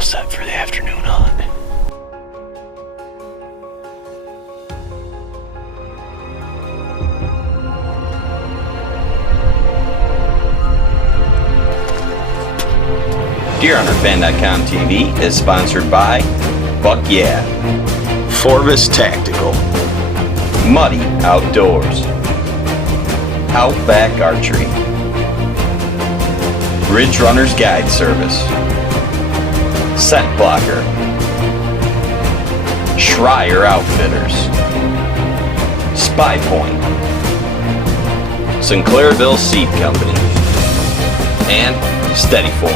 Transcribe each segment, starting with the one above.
All set for the afternoon hunt. DeerHunterFan.com TV is sponsored by Buck Yeah, Forvis Tactical, Muddy Outdoors, Outback Archery, Ridge Runners Guide Service, Scent Blocker, Schreier Outfitters, Spy Point, Sinclairville Seed Company, and Steadyform.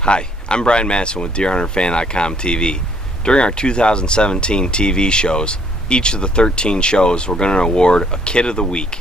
Hi, I'm Brian Madison with DeerHunterFan.com TV. During our 2017 TV shows, each of the 13 shows we're going to award a Kid of the Week.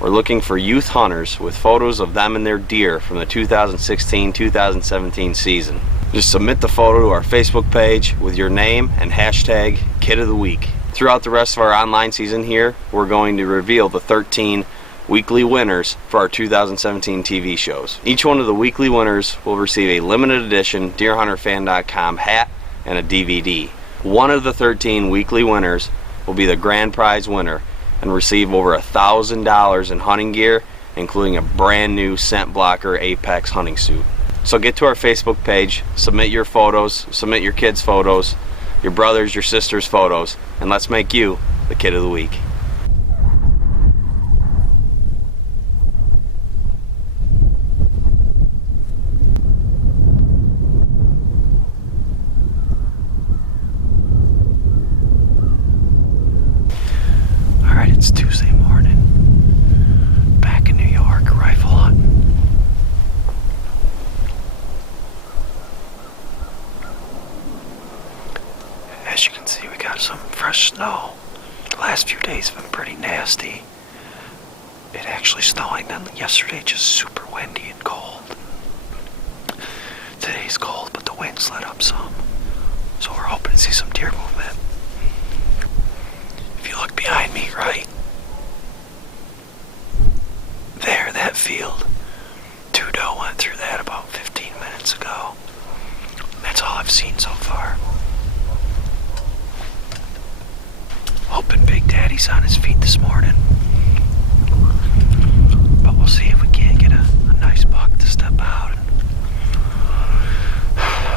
We're looking for youth hunters with photos of them and their deer from the 2016-2017 season. Just submit the photo to our Facebook page with your name and hashtag Kid of the Week. Throughout the rest of our online season here, we're going to reveal the 13 weekly winners for our 2017 TV shows. Each one of the weekly winners will receive a limited edition DeerHunterFan.com hat and a DVD. One of the 13 weekly winners will be the grand prize winner and receive over $1,000 in hunting gear, including a brand new Scent Blocker Apex hunting suit. So get to our Facebook page, submit your photos, submit your kids' photos, your brothers, your sisters' photos, and let's make you the Kid of the Week. It's Tuesday morning, back in New York, rifle hunting. As you can see, we got some fresh snow. The last few days have been pretty nasty. It actually snowing then yesterday, just super windy and cold. Today's cold, but the winds let up some. So we're hoping to see some deer movement. If you look behind me, right there, that field, two doe went through that about 15 minutes ago. That's all I've seen so far. Hoping Big Daddy's on his feet this morning. But we'll see if we can't get a nice buck to step out and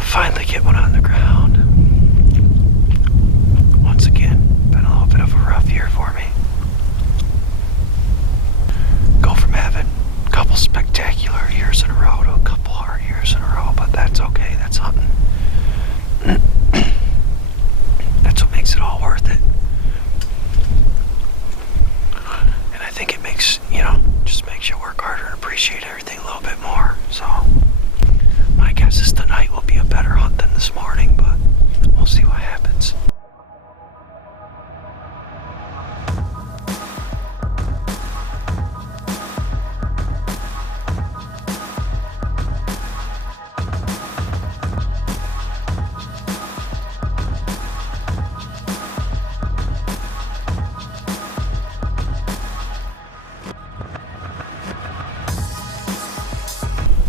finally get one on the ground. Once again, been a little bit of a rough year for me. Go from having a couple spectacular years in a row to a couple hard years in a row, but that's okay, that's hunting. That's what makes it all worth it. And I think it makes, just makes you work harder and appreciate everything a little bit more. So my guess is tonight will be a better hunt than this morning, but we'll see what happens.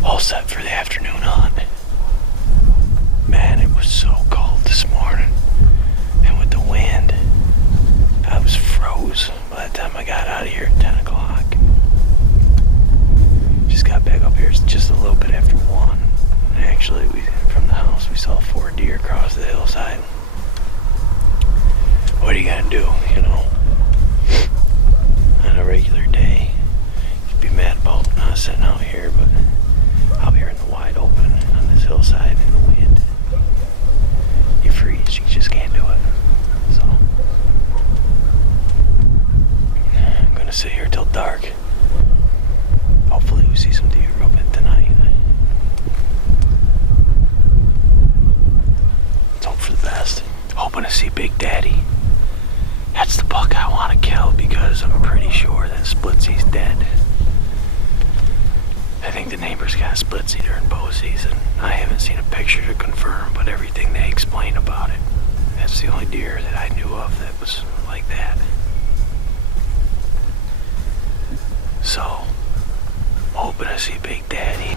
All set for the afternoon hunt. Man, it was so cold this morning, and with the wind, I was froze by the time I got out of here at 10 o'clock. Just got back up here, it's just a little bit after 1. And actually, from the house, we saw 4 deer across the hillside. What are you gonna do, on a regular day? You'd be mad about not sitting out here, but out here in the wide open on this hillside in the wind, you freeze, you just can't do it. So I'm gonna sit here till dark. Hopefully we see some deer movement tonight. Let's hope for the best. Hoping to see Big Daddy. That's the buck I want to kill because I'm pretty sure that Splitsy's dead. I think the neighbors got Splitsy during bow season. I haven't seen a picture to confirm, but everything they explain about it, that's the only deer that I knew of that was like that. So, hoping to see Big Daddy.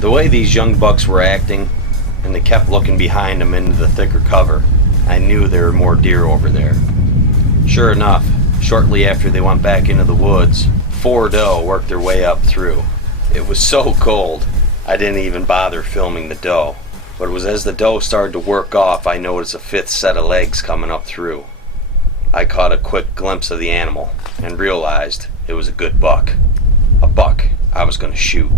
The way these young bucks were acting, and they kept looking behind them into the thicker cover, I knew there were more deer over there. Sure enough, shortly after they went back into the woods, 4 doe worked their way up through. It was so cold, I didn't even bother filming the doe. But it was as the doe started to work off, I noticed a 5th set of legs coming up through. I caught a quick glimpse of the animal, and realized it was a good buck. A buck I was going to shoot.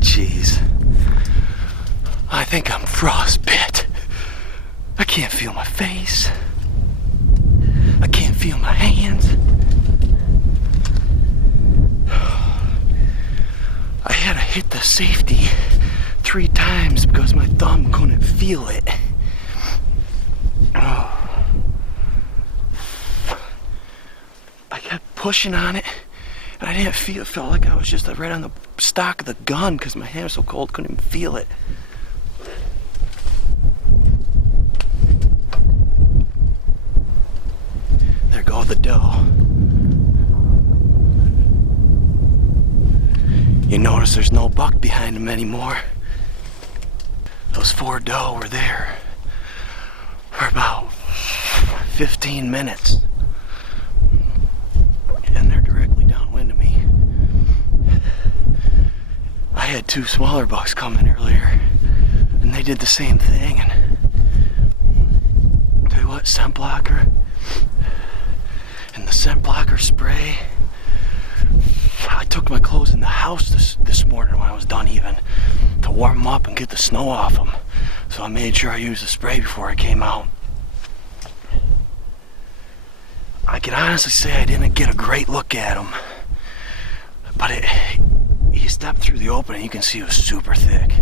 Jeez. I think I'm frostbit. I can't feel my face. I can't feel my hands. I had to hit the safety 3 times because my thumb couldn't feel it. I kept pushing on it, and I didn't feel it. Felt like I was just right on the stock of the gun because my hand was so cold, couldn't even feel it. There go the doe. You notice there's no buck behind him anymore. Those 4 doe were there for about 15 minutes. And they're directly downwind of me. I had 2 smaller bucks come in earlier, and they did the same thing. And tell you what, scent blocker and the scent blocker spray. I took my clothes in the house this morning when I was done even to warm them up and get the snow off them. So I made sure I used the spray before I came out. I can honestly say I didn't get a great look at him, but he stepped through the opening. You can see he was super thick.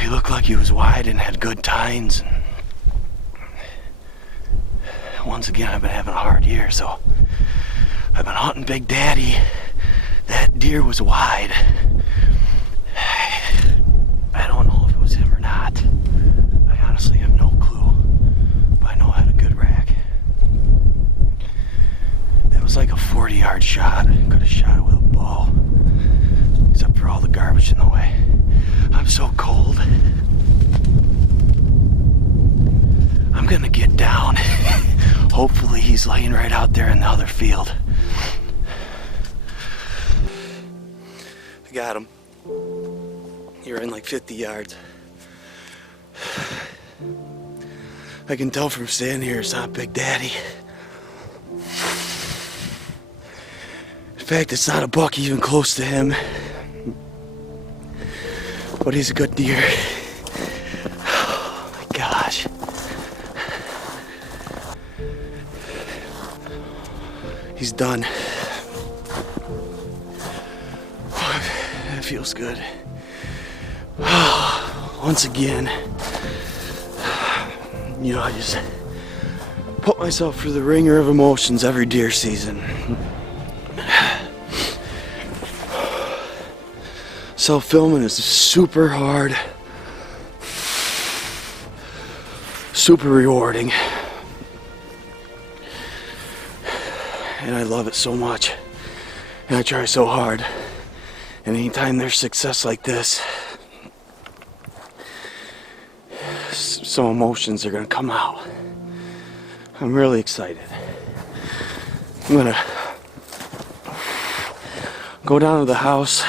He looked like he was wide and had good tines. And once again, I've been having a hard year, so I've been hunting Big Daddy. That deer was wide. I don't know if it was him or not. I honestly have no clue, but I know I had a good rack. That was like a 40-yard shot. Could have shot it with a bow, except for all the garbage in the way. I'm so cold. I'm gonna get down. Hopefully he's laying right out there in the other field. I got him. You're in like 50 yards. I can tell from standing here it's not Big Daddy. In fact, it's not a buck even close to him. But he's a good deer. Oh my gosh. He's done. That feels good. Once again, you know, I just put myself through the ringer of emotions every deer season. Self-filming is super hard. super rewarding. And I love it so much. And I try so hard. And anytime there's success like this, some emotions are gonna come out. I'm really excited. I'm gonna go down to the house.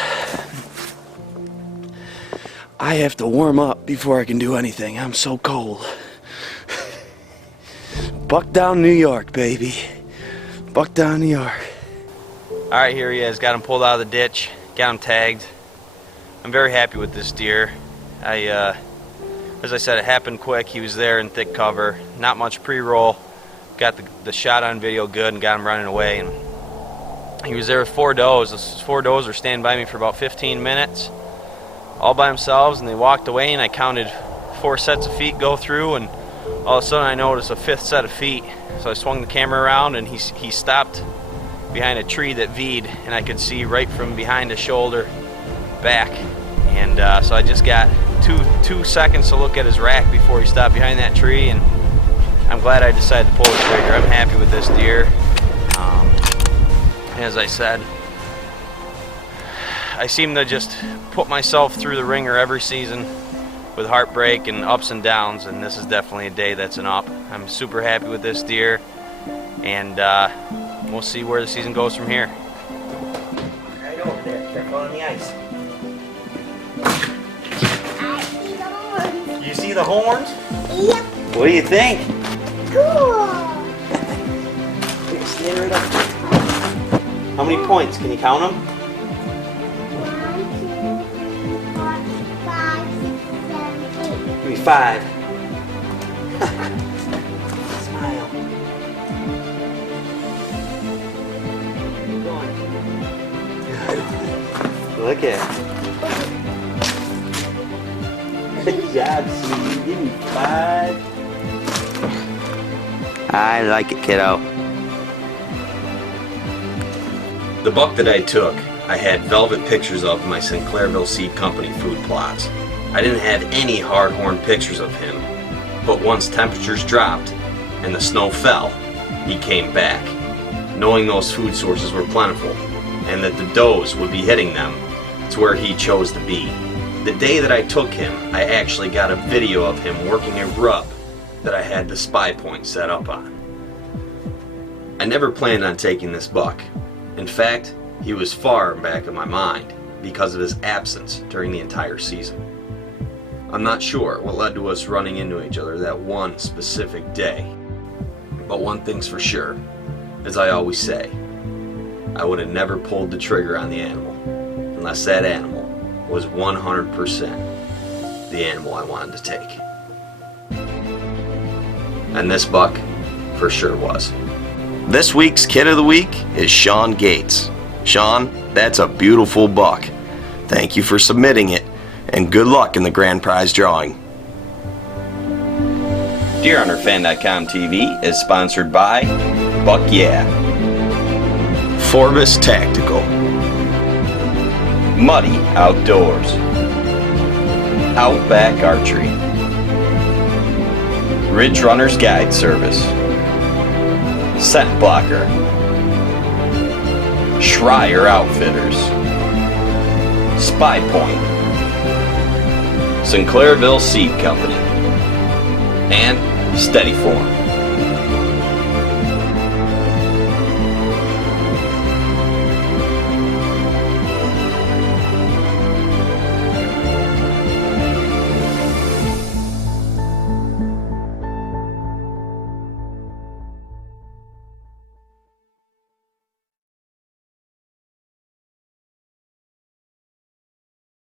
I have to warm up before I can do anything. I'm so cold. Buckdown, New York, baby. Buckdown, New York. Alright, here he is. Got him pulled out of the ditch. Got him tagged. I'm very happy with this deer. As I said, it happened quick. He was there in thick cover. Not much pre-roll. Got the shot on video good and got him running away. And he was there with 4 does. Those 4 does were standing by me for about 15 minutes, all by themselves, and they walked away, and I counted 4 sets of feet go through, and all of a sudden I noticed a 5th set of feet. So I swung the camera around, and he stopped behind a tree that V'd, and I could see right from behind his shoulder back. And so I just got two seconds to look at his rack before he stopped behind that tree, and I'm glad I decided to pull the trigger. I'm happy with this deer. As I said, I seem to just put myself through the ringer every season with heartbreak and ups and downs, and this is definitely a day that's an up. I'm super happy with this deer, and we'll see where the season goes from here. Right over there, careful on the ice. You see the horns? Yep. What do you think? Cool. Stand right up. How many points? Can you count them? 1, 2, 3, 4, 5, 6, 7, 8. Give me 5. Smile. Keep going. Good. Look at it. Good job, Steve. Give me 5. I like it, kiddo. The buck that I took, I had velvet pictures of in my Sinclairville Seed Company food plots. I didn't have any hard-horn pictures of him, but once temperatures dropped and the snow fell, he came back, knowing those food sources were plentiful and that the does would be hitting them. It's where he chose to be. The day that I took him, I actually got a video of him working a rub that I had the spy point set up on. I never planned on taking this buck. In fact, he was far back in my mind because of his absence during the entire season. I'm not sure what led to us running into each other that one specific day, but one thing's for sure, as I always say, I would have never pulled the trigger on the animal unless that animal was 100% the animal I wanted to take. And this buck for sure was. This week's Kid of the Week is Sean Gates. Sean, that's a beautiful buck. Thank you for submitting it, and good luck in the grand prize drawing. DeerHunterFan.com TV is sponsored by Buck Yeah, Forbes Tactical, Muddy Outdoors, Outback Archery, Ridge Runner's Guide Service, Scent Blocker, Schreier Outfitters, Spy Point, Sinclairville Seed Company, and Steady Form.